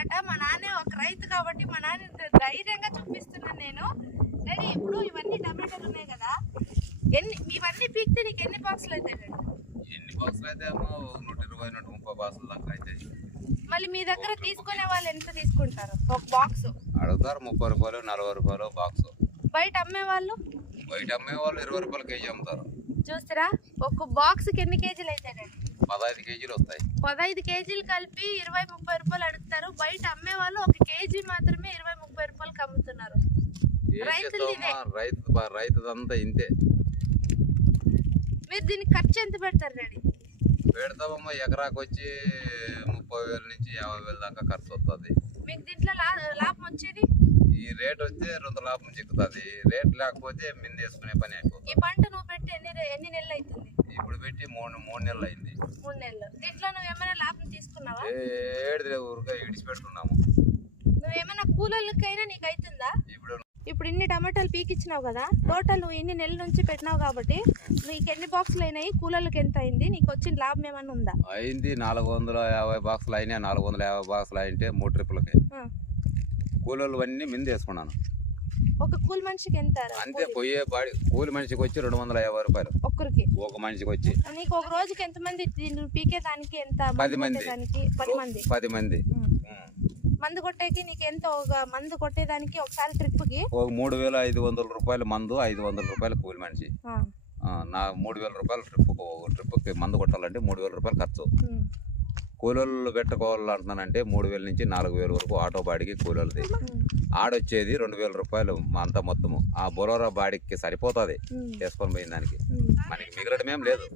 అన్నమాట. మా నాన్న ఒక రైతు కాబట్టి మా నాన్న ధైర్యంగా చూపిస్తున్నాను నేను. రెడీ. ఇప్పుడు ఇవన్నీ టమాటాలు ఉన్నాయి కదా, ఇవన్నీ పీకితే నీకు ఎన్ని బాక్సులు అవుతాయి? ఎన్ని బాక్సులు అయితే ఏమో 120 130 బాక్సులు దాకా అవుతాయి. మళ్ళీ మీ దగ్గర తీసుకునే వాళ్ళు ఎంత తీసుకుంటారు ఒక బాక్స్? అడుగుతారు 30 రూపాయలు 40 రూపాయలు బాక్స్. బయట అమ్మే వాళ్ళు 20 రూపాయలు కేజీ అమ్ముతారు. చూస్తారా? ఒక బాక్స్కి ఎన్ని కేజీలు అవుతాయండి? 15 కేజీలు వస్తాయి. 15 కేజీలు కలిపి 20-30 రూపాయలు అడుగుతారు. బయట అమ్మే వాళ్ళు ఒక కేజీ మాత్రమే 20-30 రూపాయలకి అమ్ముతున్నారు. రైతుదంతా ఇంతే. మీరు దీనికి ఖర్చు ఎంత పెడతారు? రెడీ పెడతామమ్మా, ఎకరాకు వచ్చి 30,000 నుంచి 50,000 దాకా ఖర్చు వస్తుంది. మీకు దీంట్లో లాభం వచ్చేది? ఈ రేట్ వస్తే 2 లాభం చిక్కుతుంది. రేట్ లేకపోతే మింది వేసుకునే పని అయిపోతుంది. ఈ పంట నువ్వు పెట్టి ఎన్ని నెలలు అవుతుంది? ఇప్పుడు పెట్టి 3 నెలలు అయింది. 3 నెలలు. దీంట్లో నువ్వు ఏమైనా లాభం తీసుకున్నావా? ఏడు ఊరికే ఇడిచి పెడుతున్నాము. నువ్వేమైనా కూలీలకైనా నీకు అవుతుందా? ఇప్పుడు ఇన్ని టమాటాలు పీకిచ్చినావు కదా, టోటల్ నువ్వు ఇన్ని నెలల నుంచి పెట్టినావు కాబట్టి నీకు ఎన్ని బాక్సులు అయినాయి? కూలీలకు ఎంత అయింది? నీకు వచ్చిన లాభం ఏమైనా ఉందా? అయింది 450 బాక్సులు అయినాయి. 450 బాక్సులు అయింటే 3 ట్రిప్పులకి కూలీలు అన్నీ మింది వేసుకున్నాను. ఒక కూలి మనిషికి ఎంత? అంతే. పోయే కూలి మనిషికి వచ్చి 250 రూపాయలు ఒక్కరికి. ఒక మనిషికి వచ్చి. నీకు ఒక రోజుకి ఎంత మంది పీకేదానికి ఎంత? 10 మంది. 10 మంది. మందు కొట్టేకి నీకు ఎంత? ఒక మందు కొట్టేదానికి ఒకసారి ట్రిప్ కి ఒక 3,500 రూపాయలు మందు, 500 రూపాయలు కూలి మనిషి. నా 3,000 రూపాయలు ట్రిప్కి మందు కొట్టాలంటే 3,000 రూపాయలు ఖర్చు. కూలీలు పెట్టుకోవాలంటున్నానంటే 3,000 నుంచి 4,000 వరకు ఆటో బాడికి కూలీలది. ఆడొచ్చేది 2,000 రూపాయలు అంతా మొత్తము. ఆ బొలోరా బాడికి సరిపోతుంది వేసుకొని పోయిన దానికి. మనకి మిగలడమేం లేదు.